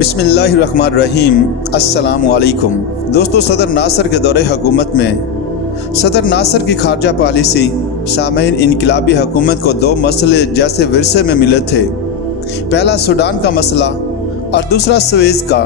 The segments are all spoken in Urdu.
بسم اللہ الرحمن الرحیم۔ السلام علیکم دوستو، صدر ناصر کے دور حکومت میں صدر ناصر کی خارجہ پالیسی سامعین انقلابی حکومت کو دو مسئلے جیسے ورثے میں ملے تھے، پہلا سوڈان کا مسئلہ اور دوسرا سویز کا۔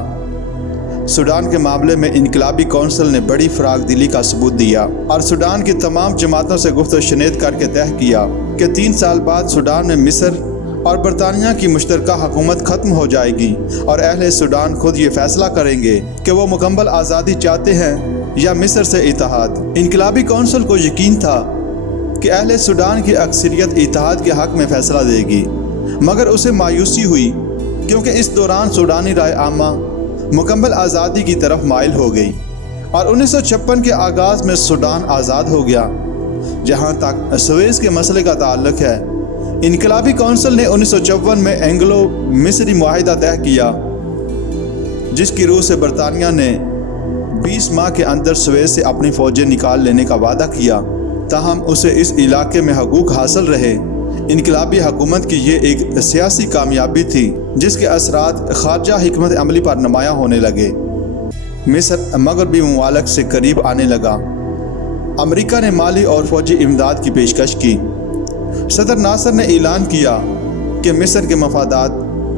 سوڈان کے معاملے میں انقلابی کونسل نے بڑی فراخ دلی کا ثبوت دیا اور سوڈان کی تمام جماعتوں سے گفت و شنید کر کے طے کیا کہ 3 سال بعد سوڈان میں مصر اور برطانیہ کی مشترکہ حکومت ختم ہو جائے گی اور اہل سوڈان خود یہ فیصلہ کریں گے کہ وہ مکمل آزادی چاہتے ہیں یا مصر سے اتحاد۔ انقلابی کونسل کو یقین تھا کہ اہل سوڈان کی اکثریت اتحاد کے حق میں فیصلہ دے گی، مگر اسے مایوسی ہوئی کیونکہ اس دوران سوڈانی رائے عامہ مکمل آزادی کی طرف مائل ہو گئی اور 1956 کے آغاز میں سوڈان آزاد ہو گیا۔ جہاں تک سویز کے مسئلے کا تعلق ہے، انقلابی کونسل نے 1954 میں اینگلو مصری معاہدہ طے کیا، جس کی روح سے برطانیہ نے 20 ماہ کے اندر سویز سے اپنی فوجیں نکال لینے کا وعدہ کیا، تاہم اسے اس علاقے میں حقوق حاصل رہے۔ انقلابی حکومت کی یہ ایک سیاسی کامیابی تھی جس کے اثرات خارجہ حکمت عملی پر نمایاں ہونے لگے۔ مصر مغربی ممالک سے قریب آنے لگا۔ امریکہ نے مالی اور فوجی امداد کی پیشکش کی۔ صدر ناصر نے اعلان کیا کہ مصر کے مفادات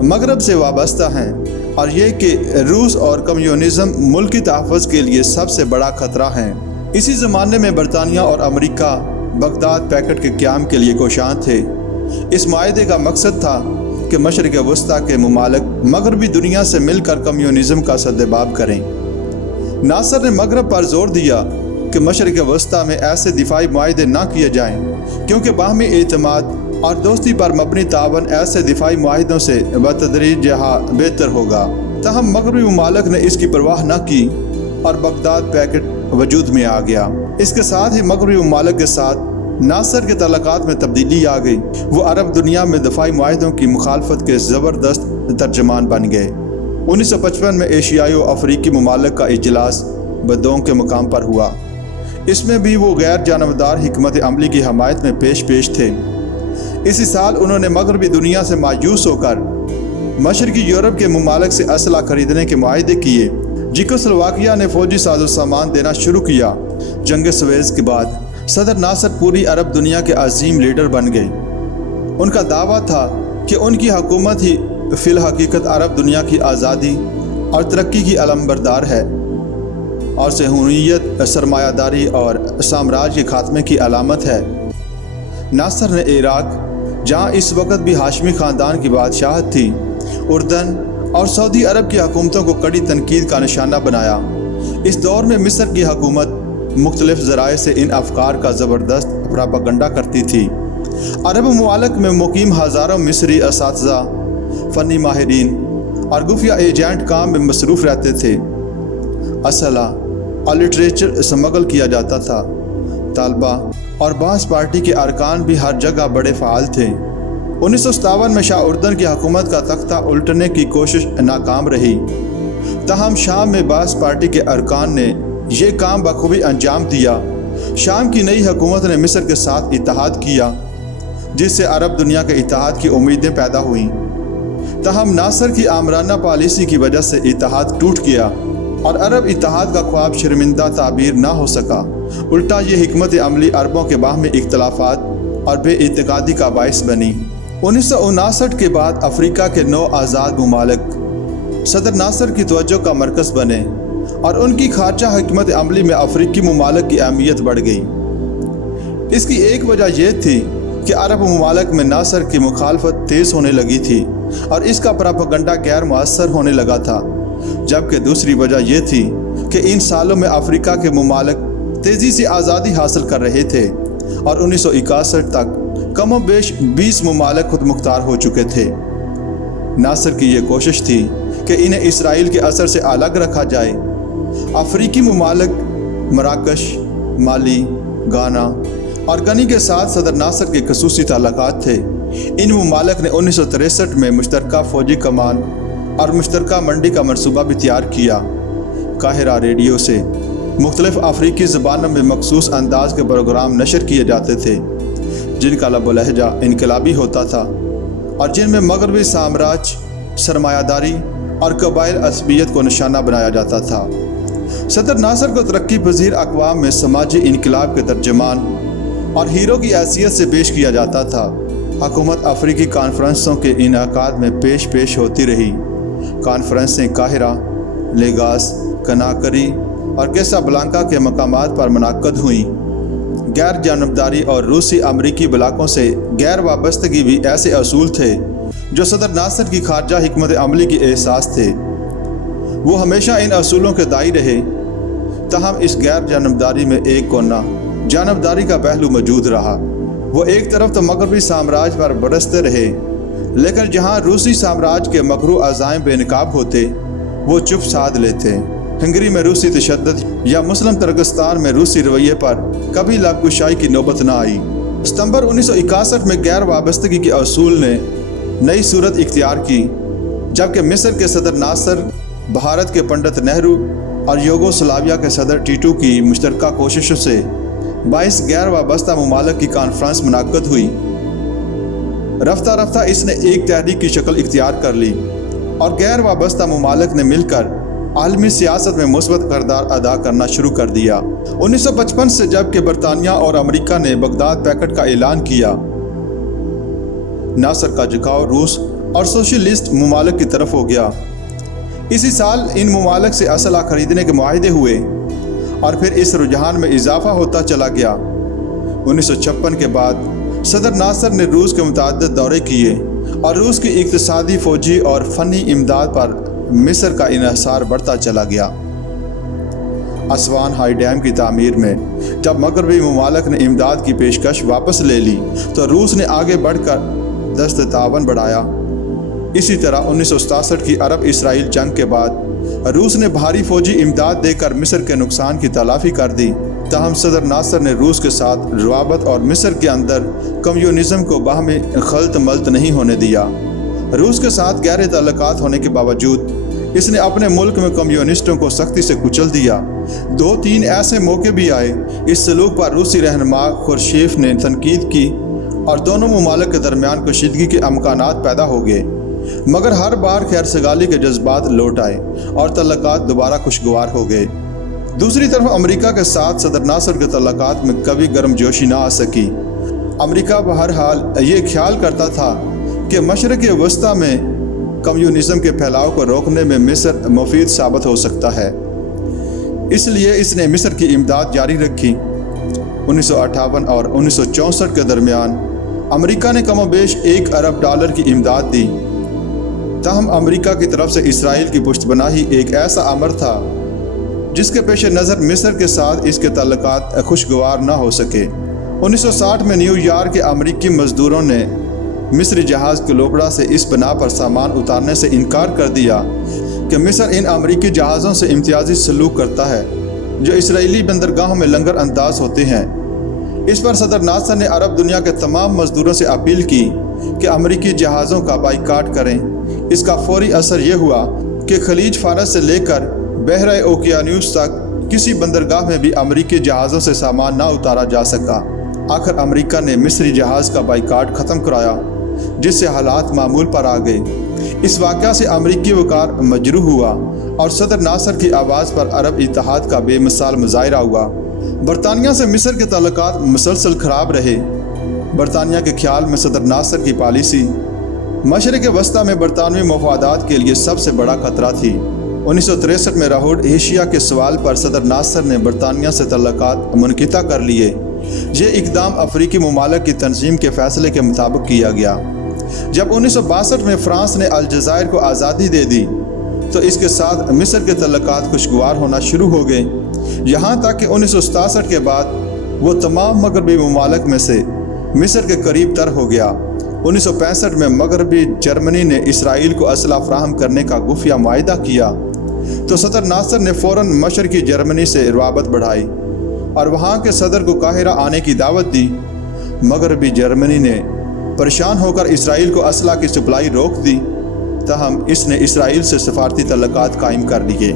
مغرب سے وابستہ ہیں اور یہ کہ روس اور کمیونزم ملکی تحفظ کے لیے سب سے بڑا خطرہ ہیں۔ اسی زمانے میں برطانیہ اور امریکہ بغداد پیکٹ کے قیام کے لیے کوشاں تھے۔ اس معاہدے کا مقصد تھا کہ مشرق وسطیٰ کے ممالک مغربی دنیا سے مل کر کمیونزم کا سدباب کریں۔ ناصر نے مغرب پر زور دیا کہ مشرق وسطیٰ میں ایسے دفاعی معاہدے نہ کیے جائیں کیونکہ باہمی اعتماد اور دوستی پر مبنی تعاون ایسے دفاعی معاہدوں سے بتدریج بہتر ہوگا۔ تاہم مغربی ممالک نے اس کی پرواہ نہ کی اور بغداد پیکٹ وجود میں آ گیا۔ اس کے ساتھ ہی مغربی ممالک کے ساتھ ناصر کے تعلقات میں تبدیلی آ گئی۔ وہ عرب دنیا میں دفاعی معاہدوں کی مخالفت کے زبردست ترجمان بن گئے۔ 1955 میں ایشیائی و افریقی ممالک کا اجلاس بدوم کے مقام پر ہوا۔ اس میں بھی وہ غیر جانبدار حکمت عملی کی حمایت میں پیش تھے۔ اسی سال انہوں نے مغربی دنیا سے مایوس ہو کر مشرقی یورپ کے ممالک سے اسلحہ خریدنے کے معاہدے کیے۔ چیکوسلواکیہ نے فوجی ساز و سامان دینا شروع کیا۔ جنگ سویز کے بعد صدر ناصر پوری عرب دنیا کے عظیم لیڈر بن گئے۔ ان کا دعویٰ تھا کہ ان کی حکومت ہی فی الحقیقت عرب دنیا کی آزادی اور ترقی کی علمبردار ہے اور صہیونیت سرمایہ داری اور سامراج کے خاتمے کی علامت ہے۔ ناصر نے عراق، جہاں اس وقت بھی ہاشمی خاندان کی بادشاہت تھی، اردن اور سعودی عرب کی حکومتوں کو کڑی تنقید کا نشانہ بنایا۔ اس دور میں مصر کی حکومت مختلف ذرائع سے ان افکار کا زبردست پراپیگنڈا کرتی تھی۔ عرب ممالک میں مقیم ہزاروں مصری اساتذہ، فنی ماہرین اور خفیہ ایجنٹ کام میں مصروف رہتے تھے۔ اسلحہ اور لٹریچر اسمگل کیا جاتا تھا۔ طلبہ اور بعض پارٹی کے ارکان بھی ہر جگہ بڑے فعال تھے۔ 1957 میں شاہ اردن کی حکومت کا تختہ الٹنے کی کوشش ناکام رہی، تاہم شام میں بعض پارٹی کے ارکان نے یہ کام بخوبی انجام دیا۔ شام کی نئی حکومت نے مصر کے ساتھ اتحاد کیا، جس سے عرب دنیا کے اتحاد کی امیدیں پیدا ہوئیں۔ تاہم ناصر کی آمرانہ پالیسی کی وجہ سے اتحاد ٹوٹ گیا اور عرب اتحاد کا خواب شرمندہ تعبیر نہ ہو سکا۔ الٹا یہ حکمت عملی عربوں کے باہمی اختلافات اور بے اعتقادی کا باعث بنی۔ 1959 کے بعد افریقہ کے 9 آزاد ممالک صدر ناصر کی توجہ کا مرکز بنے اور ان کی خارجہ حکمت عملی میں افریقی ممالک کی اہمیت بڑھ گئی۔ اس کی ایک وجہ یہ تھی کہ عرب ممالک میں ناصر کی مخالفت تیز ہونے لگی تھی اور اس کا پراپیگنڈا غیر مؤثر ہونے لگا تھا، جبکہ دوسری وجہ یہ تھی کہ ان سالوں میں افریقہ کے ممالک تیزی سے آزادی حاصل کر رہے تھے اور 1961 تک کم و بیش 20 ممالک خود مختار ہو چکے تھے۔ ناصر کی یہ کوشش تھی کہ انہیں اسرائیل کے اثر سے الگ رکھا جائے۔ افریقی ممالک مراکش، مالی، گانا اور غنی کے ساتھ صدر ناصر کے خصوصی تعلقات تھے۔ ان ممالک نے 1963 میں مشترکہ فوجی کمان اور مشترکہ منڈی کا منصوبہ بھی تیار کیا۔ قاہرہ ریڈیو سے مختلف افریقی زبانوں میں مخصوص انداز کے پروگرام نشر کیے جاتے تھے، جن کا لب و لہجہ انقلابی ہوتا تھا اور جن میں مغربی سامراج، سرمایہ داری اور قبائل عصبیت کو نشانہ بنایا جاتا تھا۔ صدر ناصر کو ترقی پذیر اقوام میں سماجی انقلاب کے ترجمان اور ہیرو کی حیثیت سے پیش کیا جاتا تھا۔ حکومت افریقی کانفرنسوں کے انعقاد میں پیش ہوتی رہی۔ کانفرنسیں قاہرہ، لیگاس، کناکری اور کیسابلانکا کے مقامات پر منعقد ہوئیں۔ غیر جانبداری اور روسی امریکی بلاکوں سے غیر وابستگی بھی ایسے اصول تھے جو صدر ناصر کی خارجہ حکمت عملی کی احساس تھے۔ وہ ہمیشہ ان اصولوں کے داعی رہے، تاہم اس غیر جانبداری میں ایک کونا جانبداری کا پہلو موجود رہا۔ وہ ایک طرف تو مغربی سامراج پر برستے رہے، لیکن جہاں روسی سامراج کے مکروہ عزائم بے نقاب ہوتے وہ چپ سادھ لیتے۔ ہنگری میں روسی تشدد یا مسلم ترکستان میں روسی رویے پر کبھی لب کشائی کی نوبت نہ آئی۔ ستمبر 1961 میں غیر وابستگی کے اصول نے نئی صورت اختیار کی، جبکہ مصر کے صدر ناصر، بھارت کے پنڈت نہرو اور یوگوسلاویا کے صدر ٹیٹو کی مشترکہ کوششوں سے 22 غیر وابستہ ممالک کی کانفرنس منعقد ہوئی۔ رفتہ رفتہ اس نے ایک تحریک کی شکل اختیار کر لی اور غیر وابستہ ممالک نے مل کر عالمی سیاست میں مثبت کردار ادا کرنا شروع کر دیا۔ 1955 سے جب کہ برطانیہ اور امریکہ نے بغداد پیکٹ کا اعلان کیا، ناصر کا جھکاؤ روس اور سوشلسٹ ممالک کی طرف ہو گیا۔ اسی سال ان ممالک سے اسلحہ خریدنے کے معاہدے ہوئے اور پھر اس رجحان میں اضافہ ہوتا چلا گیا۔ 1956 کے بعد صدر ناصر نے روس کے متعدد دورے کیے اور روس کی اقتصادی، فوجی اور فنی امداد پر مصر کا انحصار بڑھتا چلا گیا۔ اسوان ہائی ڈیم کی تعمیر میں جب مغربی ممالک نے امداد کی پیشکش واپس لے لی تو روس نے آگے بڑھ کر دست تعاون بڑھایا۔ اسی طرح 1967 کی عرب اسرائیل جنگ کے بعد روس نے بھاری فوجی امداد دے کر مصر کے نقصان کی تلافی کر دی، تاہم صدر ناصر نے روس کے ساتھ روابط اور مصر کے اندر کمیونزم کو باہمی خلط ملط نہیں ہونے دیا۔ روس کے ساتھ گہرے تعلقات ہونے کے باوجود اس نے اپنے ملک میں کمیونسٹوں کو سختی سے کچل دیا۔ 2-3 ایسے موقع بھی آئے اس سلوک پر روسی رہنما خورشیف نے تنقید کی اور دونوں ممالک کے درمیان کشیدگی کے امکانات پیدا ہو گئے، مگر ہر بار خیر سگالی کے جذبات لوٹ آئے اور تعلقات دوبارہ خوشگوار ہو گئے۔ دوسری طرف امریکہ کے ساتھ صدر ناصر کے تعلقات میں کبھی گرم جوشی نہ آ سکی۔ امریکہ بہرحال یہ خیال کرتا تھا کہ مشرق وسطی میں کمیونزم کے پھیلاؤ کو روکنے میں مصر مفید ثابت ہو سکتا ہے، اس لیے اس نے مصر کی امداد جاری رکھی۔ 1958 اور 1964 کے درمیان امریکہ نے کم و بیش $1 ارب کی امداد دی، تاہم امریکہ کی طرف سے اسرائیل کی پشت پناہی ایک ایسا امر تھا جس کے پیش نظر مصر کے ساتھ اس کے تعلقات خوشگوار نہ ہو سکے۔ 1960 میں نیو یارک کے امریکی مزدوروں نے مصری جہاز کلوپڑا سے اس بنا پر سامان اتارنے سے انکار کر دیا کہ مصر ان امریکی جہازوں سے امتیازی سلوک کرتا ہے جو اسرائیلی بندرگاہوں میں لنگر انداز ہوتے ہیں۔ اس پر صدر ناصر نے عرب دنیا کے تمام مزدوروں سے اپیل کی کہ امریکی جہازوں کا بائیکاٹ کریں۔ اس کا فوری اثر یہ ہوا کہ خلیج فارس سے لے کر بحیرہ اوقیانوس تک کسی بندرگاہ میں بھی امریکی جہازوں سے سامان نہ اتارا جا سکا۔ آخر امریکہ نے مصری جہاز کا بائیکاٹ ختم کرایا، جس سے حالات معمول پر آ گئے۔ اس واقعہ سے امریکی وقار مجروح ہوا اور صدر ناصر کی آواز پر عرب اتحاد کا بے مثال مظاہرہ ہوا۔ برطانیہ سے مصر کے تعلقات مسلسل خراب رہے۔ برطانیہ کے خیال میں صدر ناصر کی پالیسی مشرق وسطی میں برطانوی مفادات کے لیے سب سے بڑا خطرہ تھی۔ 1963 میں رہوڈ ایشیا کے سوال پر صدر ناصر نے برطانیہ سے تعلقات منقطع کر لیے۔ یہ اقدام افریقی ممالک کی تنظیم کے فیصلے کے مطابق کیا گیا۔ جب 1962 میں فرانس نے الجزائر کو آزادی دے دی تو اس کے ساتھ مصر کے تعلقات خوشگوار ہونا شروع ہو گئے، یہاں تک کہ 1967 کے بعد وہ تمام مغربی ممالک میں سے مصر کے قریب تر ہو گیا۔ 1965 میں مغربی جرمنی نے اسرائیل کو اسلحہ فراہم کرنے کا خفیہ معاہدہ کیا تو صدر ناصر نے فوراً مشرقی جرمنی سے روابط بڑھائی اور وہاں کے صدر کو قاہرہ آنے کی دعوت دی۔ مغربی جرمنی نے پریشان ہو کر اسرائیل کو اسلحہ کی سپلائی روک دی، تاہم اس نے اسرائیل سے سفارتی تعلقات قائم کر لیے۔